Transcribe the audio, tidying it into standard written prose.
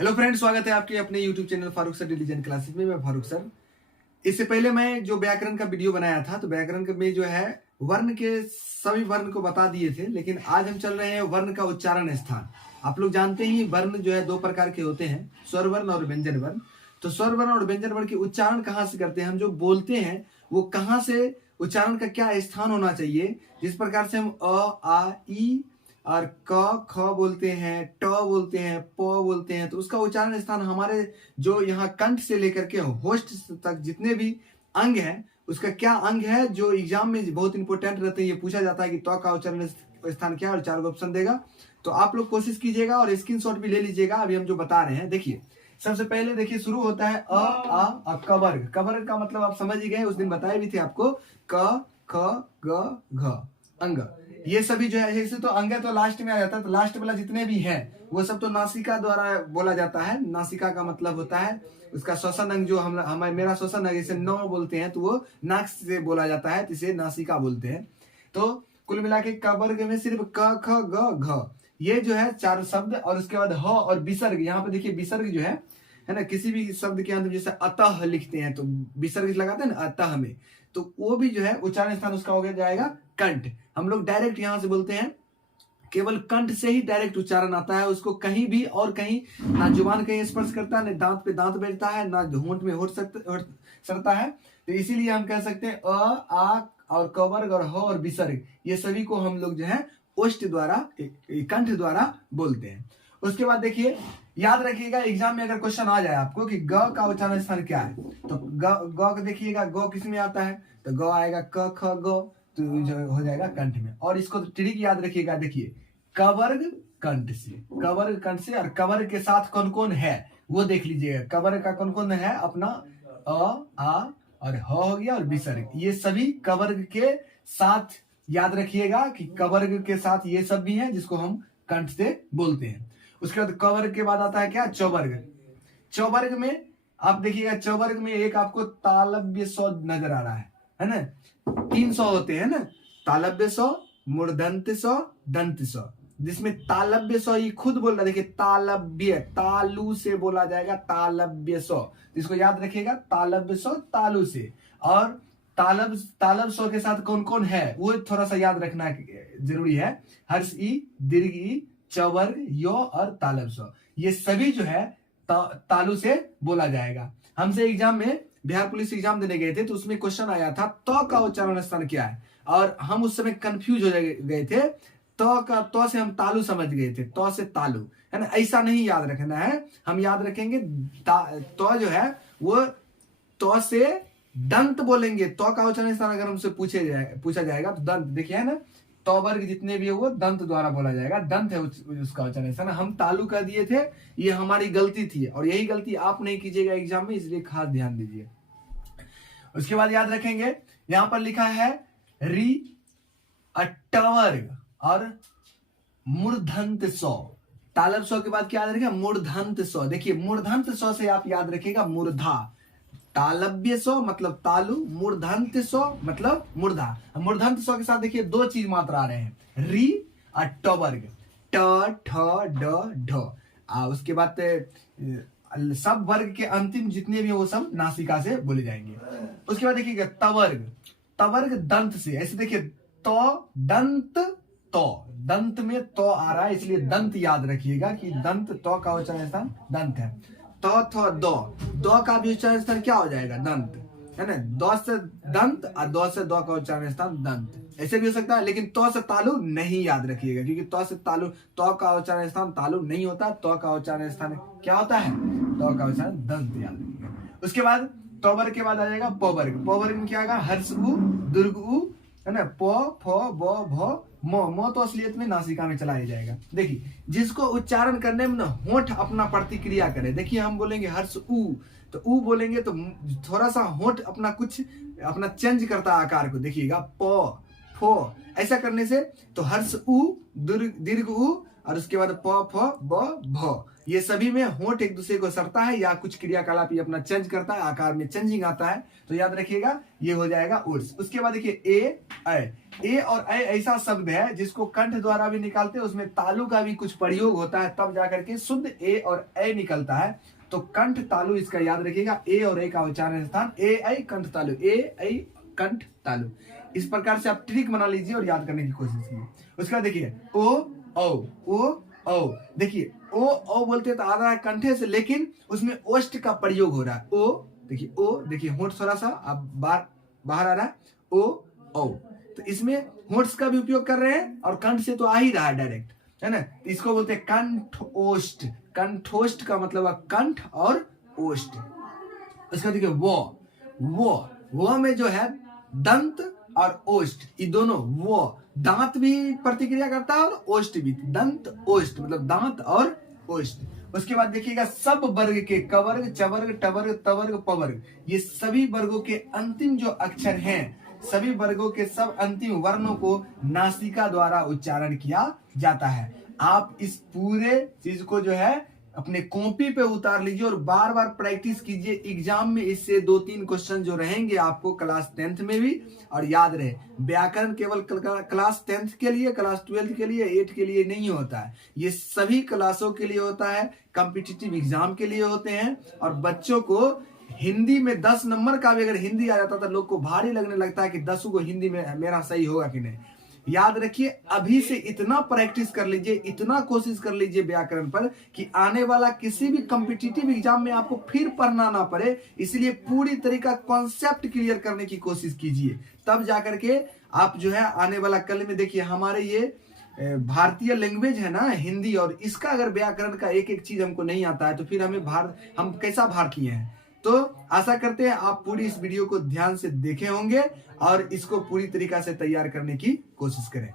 Hello friend, स्वागत है आपके अपने YouTube channel Farooq sir religion classes में। मैं फारूक सर। इससे पहले मैं जो व्याकरण का वीडियो बनाया था, तो व्याकरण में जो है वर्ण के सभी वर्ण को बता दिए थे, लेकिन आज हम चल रहे हैं वर्ण का उच्चारण स्थान। आप लोग जानते ही वर्ण जो है दो प्रकार के होते हैं, स्वर वर्ण और व्यंजन वर्ण। तो स्वर वर्ण और व्यंजन वर्ण के उच्चारण कहाँ से करते हैं, हम जो बोलते हैं वो कहाँ से, उच्चारण का क्या स्थान होना चाहिए। जिस प्रकार से हम अ आ ई और क ख बोलते हैं, ट बोलते हैं, प बोलते हैं, तो उसका उच्चारण स्थान हमारे जो यहाँ कंठ से लेकर के होस्ट तक जितने भी अंग हैं, उसका क्या अंग है जो एग्जाम में बहुत इंपॉर्टेंट रहते हैं। ये पूछा जाता है कि त का उच्चारण स्थान क्या है, और 4 ऑप्शन देगा। तो आप लोग कोशिश कीजिएगा और स्क्रीनशॉट भी ले लीजिएगा। अभी हम जो बता रहे हैं, देखिए सबसे पहले देखिए शुरू होता है अ आ क वर्ग। क वर्ग का मतलब आप समझ ही गए, उस दिन बताए भी थे आपको। क ख ग घ अंग, ये सभी जो है, जैसे तो अंग तो लास्ट में आ जाता है, तो लास्ट वाला जितने भी हैं वो सब तो नासिका द्वारा बोला जाता है। नासिका का मतलब होता है उसका श्वसन अंग, जो हमारे मेरा श्वसन अंग जैसे नौ बोलते हैं तो वो नाक से बोला जाता है, तो इसे नासिका बोलते हैं। तो कुल मिला के क वर्ग में सिर्फ क ख ग घ ये जो है 4 शब्द, और उसके बाद ह और विसर्ग। यहाँ पे देखिए विसर्ग जो है ना, किसी भी शब्द के अंत जैसे अतः लिखते हैं तो विसर्ग लगाते हैं ना अतः में, तो वो भी जो है उच्चारण स्थान उसका हो जाएगा कंठ। हम लोग डायरेक्ट यहाँ से बोलते हैं, केवल कंठ से ही डायरेक्ट उच्चारण आता है, उसको कहीं भी और कहीं ना जुबान कहीं स्पर्श करता है, ना दांत पे दांत बैठता है, ना होंठ में होंठ सड़ता है। तो इसीलिए हम कह सकते हैं अ आ और क वर्ग और ह और विसर्ग, ये सभी को हम लोग जो है ओष्ठ द्वारा, कंठ द्वारा बोलते हैं। उसके बाद देखिए, याद रखिएगा एग्जाम में अगर क्वेश्चन आ जाए आपको कि ग का उच्चारण स्थान क्या है, तो ग देखिएगा, ग किस में आता है, तो ग आएगा क ख ग, तो जो हो जाएगा कंठ में। और इसको ट्रिक याद रखिएगा, देखिए कवर्ग कंठ से, कवर्ग कंठ से, और कवर्ग के साथ कौन कौन है वो देख लीजिएगा। कवर्ग का कौन कौन है, अपना अ आ और ह हो गया और विसर्ग, ये सभी कवर्ग के साथ याद रखिएगा कि कवर्ग के साथ ये सब भी है जिसको हम कंठ से बोलते हैं। उसके बाद कवर्ग के बाद आता है क्या, चौवर्ग। चौवर्ग में आप देखिएगा, चौवर्ग में एक आपको तालव्य सौ नजर आ रहा है ना। 300 होते हैं ना, तालव्य सौ, मूर्धन्य सौ, दंत सौ। जिसमें तालव्य सौ ये खुद बोल रहा है, देखिए तालव्य, तालु से बोला जाएगा तालव्य सौ, इसको याद रखिएगा, तालव्य सौ तालु से। और तालब सौ के साथ कौन कौन है वो थोड़ा सा याद रखना जरूरी है। हर्ष ई, दीर्घ ई, चवर्ग, यो और तालब सौ, ये सभी जो है तालु से बोला जाएगा। हमसे एग्जाम में बिहार पुलिस एग्जाम देने गए थे, तो उसमें क्वेश्चन आया था तो का उच्चारण स्थान क्या है, और हम उस समय कंफ्यूज हो गए थे। तो से हम तालु समझ गए थे, तो से तालु, है ना। ऐसा नहीं याद रखना है, हम याद रखेंगे तो जो है वो तो से दंत बोलेंगे। तो का उच्चारण स्थान अगर हमसे पूछा जाएगा तो दंत, देखिए है ना, तो वर्ग जितने भी है वो दंत द्वारा बोला जाएगा, दंत है उसका उच्चारण स्थान। हम तालु कर दिए थे, ये हमारी गलती थी, और यही गलती आप नहीं कीजिएगा एग्जाम में, इसलिए खास ध्यान दीजिए। उसके बाद याद रखेंगे, यहां पर लिखा है री अट्टवर्ग और मूर्धन्य सौ। तालब सौ के बाद क्या याद रखेगा, मूर्धन्य सौ। देखिए मूर्धन्य सौ से आप याद रखिएगा मूर्धा, तालव्य सौ मतलब तालु, मूर्धन्य सौ मतलब मूर्धा। मूर्धन्य सौ के साथ देखिए 2 चीज मात्र आ रहे हैं, री और ट वर्ग, ट ठ ड ढ। उसके बाद सब वर्ग के अंतिम जितने भी वो सब नासिका से बोले जाएंगे। उसके बाद देखिएगा तवर्ग, तवर्ग दंत से, ऐसे देखिए तो दंत, तो दंत में तो आ रहा है, इसलिए दंत याद रखिएगा कि दंत, तो का उच्चारण स्थान दंत है। तो दो का भी उच्चारण स्थान क्या हो जाएगा, दंत, है ना। दो से दंत और दो से दो का उच्चारण स्थान दंत, ऐसे भी हो सकता है, लेकिन तो से तालु नहीं याद रखिएगा, क्योंकि तो से तालु, तो का उच्चारण स्थान तालु नहीं होता, तो का उच्चारण स्थान क्या होता है, तो का उच्चारण दंत याद रखिएगा। उसके बाद तोवर्ग के बाद आ जाएगा पवर्ग। पवर्ग में क्या आएगा, हर्ष उ, दीर्घ उ, है ना, प फ ब भ म तो असलियत में नासिका में चला जाएगा। देखिए जिसको उच्चारण करने में ना होंठ अपना प्रतिक्रिया करे, देखिए हम बोलेंगे हर्ष उ, तो उ बोलेंगे तो थोड़ा सा होंठ अपना चेंज करता है आकार को, देखिएगा प फ, ऐसा करने से तो हर्ष उ, दीर्घ उ और उसके बाद प फ ब भ। ये सभी में होंठ एक दूसरे को सटता है या कुछ क्रियाकलाप ये अपना चेंज करता है, आकार में चेंजिंग आता है, तो याद रखिएगा ये हो जाएगा ओट्स। उसके बाद देखिए ए और ऐ ऐसा शब्द है जिसको कंठ द्वारा भी निकालते हैं, उसमें तालु का भी कुछ प्रयोग होता है, तब जाकर के शुद्ध ए और ऐ निकलता है। तो कंठ तालु इसका याद रखिएगा, ए और ए का उच्चारण स्थान ए ऐ कंठ तालु, ए ऐ कंठ तालु। इस प्रकार से आप ट्रिक बना लीजिए और याद करने की कोशिश कीजिए। उसके बाद देखिए ओ देखिए ओ बोलते तो आ रहा है कंठे से, लेकिन उसमें ओष्ठ का प्रयोग हो रहा है। ओ देखिए होंठ थोड़ा सा अब बाहर आ रहा है, ओ। तो इसमें होंठ का भी उपयोग कर रहे हैं और कंठ से तो आ ही रहा है डायरेक्ट, है ना। इसको बोलते हैं कंठोष्ठ। कंठोष्ठ का मतलब है कंठ और ओष्ठ। उसका देखिए वो में जो है दंत और ओष्ठ, ये दोनों, वो दांत भी प्रतिक्रिया करता है और ओष्ठ भी, दंत ओष्ठ मतलब दांत और ओष्ठ। उसके बाद देखिएगा सब वर्ग के कवर्ग, चवर्ग, टवर्ग, तवर्ग, पवर्ग, ये सभी वर्गों के अंतिम जो अक्षर हैं, सभी वर्गों के सब अंतिम वर्णों को नासिका द्वारा उच्चारण किया जाता है। आप इस पूरे चीज को जो है अपने कॉपी पे उतार लीजिए और बार बार प्रैक्टिस कीजिए। एग्जाम में इससे 2-3 क्वेश्चन जो रहेंगे आपको क्लास 10th में भी। और याद रहे, व्याकरण केवल क्लास 10th के लिए, क्लास 12th के लिए, 8 के लिए नहीं होता है, ये सभी क्लासों के लिए होता है, कॉम्पिटिटिव एग्जाम के लिए होते हैं। और बच्चों को हिंदी में 10 नंबर का भी अगर हिंदी आ जाता तो लोग को भारी लगने लगता है कि 10 को हिंदी में मेरा सही होगा कि नहीं। याद रखिए, अभी से इतना प्रैक्टिस कर लीजिए, इतना कोशिश कर लीजिए व्याकरण पर कि आने वाला किसी भी कॉम्पिटिटिव एग्जाम में आपको फिर पढ़ना ना पड़े। इसलिए पूरी तरीका कॉन्सेप्ट क्लियर करने की कोशिश कीजिए, तब जाकर के आप जो है आने वाला कल में देखिए हमारे ये भारतीय लैंग्वेज है ना हिंदी, और इसका अगर व्याकरण का एक एक चीज हमको नहीं आता है तो फिर हम कैसा भारतीय हैं। तो आशा करते हैं आप पूरी इस वीडियो को ध्यान से देखे होंगे और इसको पूरी तरीका से तैयार करने की कोशिश करें।